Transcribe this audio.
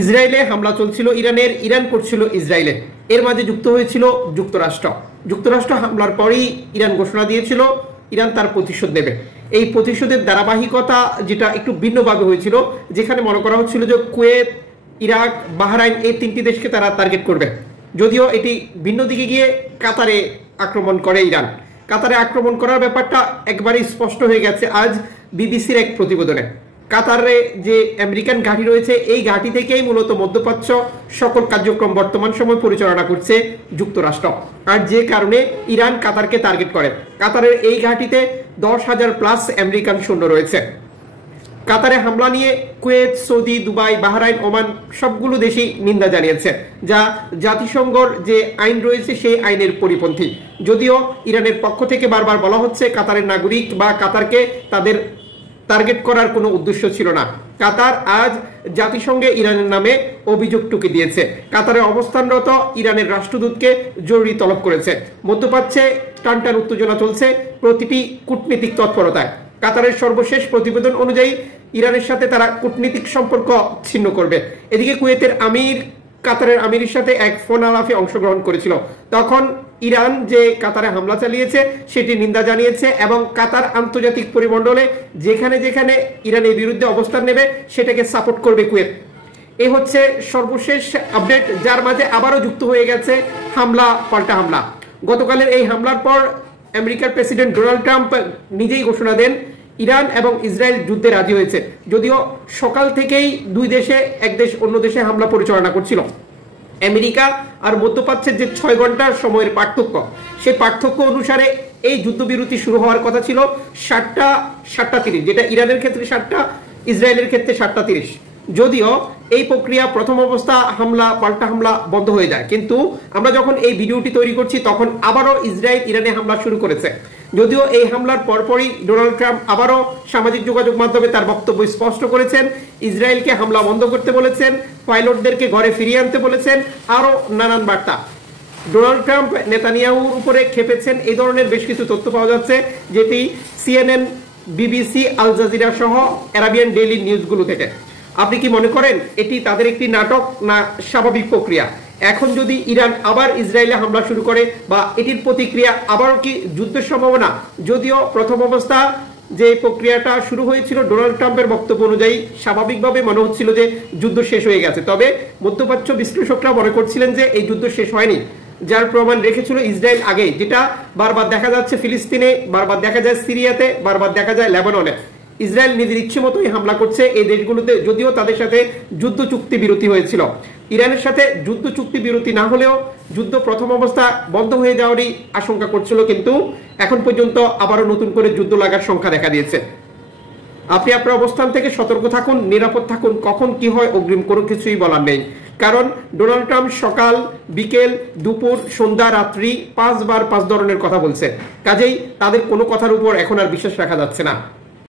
ইসরায়েলে হামলা চলছিল ইরানের, ইরান করছিল ইসরায়েলে, এর মাঝে যুক্ত হয়েছিল যুক্তরাষ্ট্র। যুক্তরাষ্ট্র হামলার পরেই ইরান ঘোষণা দিয়েছিল ইরান তার প্রতিশোধ নেবে। এই প্রতিশোধের ধারাবাহিকতা যেটা একটু ভিন্নভাবে হয়েছিল, যেখানে মনে করা হচ্ছিল যে কুয়েত, ইরাক, বাহরাইন এই তিনটি দেশকে তারা টার্গেট করবে। যদিও এটি ভিন্ন দিকে গিয়ে কাতারে আক্রমণ করে ইরান। কাতারে আক্রমণ করার ব্যাপারটা একবারেই স্পষ্ট হয়ে গেছে আজ বিবিসির এক প্রতিবেদনে। কাতারে যে আমেরিকান ঘাঁটি রয়েছে এই ঘাঁটি থেকেই মূলত মধ্যপ্রাচ্য সকল কার্যক্রম বর্তমান সময় পরিচালনা করছে যুক্তরাষ্ট্র। আর যে কারণে ইরান কাতারকে টার্গেট করে। কাতারের এই ঘাঁটিতে 10,000 প্লাস আমেরিকান সৈন্য রয়েছে। কাতারে হামলা নিয়ে Kuwait, Saudi, Dubai, Bahrain, Oman সবগুলো দেশই নিন্দা জানিয়েছে, যা জাতিসংঘর যে আইন রয়েছে সেই আইনের পরিপন্থী। যদিও ইরানের পক্ষ থেকে বারবার বলা হচ্ছে কাতারের নাগরিক বা কাতারকে তাদের টার্গেট করার কোনো উদ্দেশ্য ছিল না। কাতার আজ জাতিসংঘে ইরানের নামে অভিযোগ টুকে দিয়েছে। কাতারে অবস্থানরত ইরানের রাষ্ট্রদূতকে জরুরি তলব করেছে। মধ্যপ্রাচ্যে টানটান উত্তেজনা চলছে প্রতিটি কূটনীতিক তৎপরতায়। কাতারের সর্বশেষ প্রতিবেদন অনুযায়ী ইরানের সাথে তারা কূটনীতিক সম্পর্ক ছিন্ন করবে। এদিকে কুয়েতের আমির কাতারের আমিরের সাথে এক ফোন আলাপে অংশগ্রহণ করেছিল। তখন ইরান যে কাতারে হামলা চালিয়েছে সেটি নিন্দা জানিয়েছে এবং কাতার আন্তর্জাতিক পরিমণ্ডলে যেখানে যেখানে ইরানের বিরুদ্ধে অবস্থান নেবে সেটাকে সাপোর্ট করবে কুয়েত। এই হচ্ছে সর্বশেষ আপডেট, যার মাঝে আবারও যুক্ত হয়ে গেছে হামলা পাল্টা হামলা। গতকালের এই হামলার পর আমেরিকার প্রেসিডেন্ট ডোনাল্ড ট্রাম্প নিজেই ঘোষণা দেন ইরান এবং ইসরায়েল যুদ্ধে রাজি হয়েছে। যদিও সকাল থেকেই দুই দেশে, এক দেশ অন্য দেশে হামলা পরিচালনা করছিল। আমেরিকা আর মধ্যপ্রাচ্যের যে 6 ঘন্টার সময়ের পার্থক্য, সেই পার্থক্য অনুসারে এই যুদ্ধবিরতি শুরু হওয়ার কথা ছিল 7টা 30, যেটা ইরানের ক্ষেত্রে 7টা, ইসরায়েলের ক্ষেত্রে 7টা 30। যদিও এই প্রক্রিয়া প্রথম অবস্থা হামলা পাল্টা হামলা বন্ধ হয়ে যায়, কিন্তু আমরা যখন এই ভিডিওটি তৈরি করছি তখন আবারও ইসরায়েল ইরানে হামলা শুরু করেছে। যদিও এই হামলার পরপরই ডোনাল্ড ট্রাম্প আবারও সামাজিক যোগাযোগ মাধ্যমে তার বক্তব্য স্পষ্ট করেছেন। ইসরায়েলকে হামলা বন্ধ করতে বলেছেন, পাইলটদেরকে ঘরে ফিরিয়ে আনতে বলেছেন, আরও নানান বার্তা। ডোনাল্ড ট্রাম্প নেতানিয়াহুর উপরে খেপেছেন, এই ধরনের বেশ কিছু তথ্য পাওয়া যাচ্ছে, যেটি CNN, BBC, আল জাজিরা সহ আরাবিয়ান ডেইলি নিউজগুলো থেকে। আপনি কি মনে করেন এটি তাদের একটি নাটক না স্বাভাবিক প্রক্রিয়া? এখন যদি ইরান আবার ইসরায়েলে হামলা শুরু করে বা এটির প্রতিক্রিয়া আবারও কি যুদ্ধের সম্ভাবনা? যদিও প্রথম অবস্থা যে প্রক্রিয়াটা শুরু হয়েছিল ডোনাল্ড ট্রাম্পের বক্তব্য অনুযায়ী স্বাভাবিকভাবে মনে হচ্ছিল যে যুদ্ধ শেষ হয়ে গেছে, তবে মধ্যপ্রাচ্য বিশ্লেষকরা মনে করছিলেন যে এই যুদ্ধ শেষ হয়নি, যার প্রমাণ রেখেছিল ইসরায়েল আগে, যেটা বারবার দেখা যাচ্ছে ফিলিস্তিনে, বারবার দেখা যায় সিরিয়াতে, বারবার দেখা যায় লেবাননে। ইসরায়েল নিজের ইচ্ছে মতোই হামলা করছে এই দেশগুলোতে। যদিও তাদের সাথে যুদ্ধ চুক্তি বিরতি হয়েছিল, ইরানের সাথে যুদ্ধ চুক্তি বিরতি না হলেও যুদ্ধ প্রথম অবস্থা বন্ধ হয়ে যাওয়ারই আশঙ্কা করছিল, কিন্তু এখন পর্যন্ত আবারও নতুন করে যুদ্ধ লাগার সংখ্যা দেখা দিয়েছে। আপনি আপনার অবস্থান থেকে সতর্ক থাকুন, নিরাপদ থাকুন। কখন কি হয় অগ্রিম কোনো কিছুই বলার নেই, কারণ ডোনাল্ড ট্রাম্প সকাল, বিকেল, দুপুর, সন্ধ্যা, রাত্রি 5 বার 5 ধরনের কথা বলছে। কাজেই তাদের কোনো কথার উপর এখন আর বিশ্বাস রাখা যাচ্ছে না।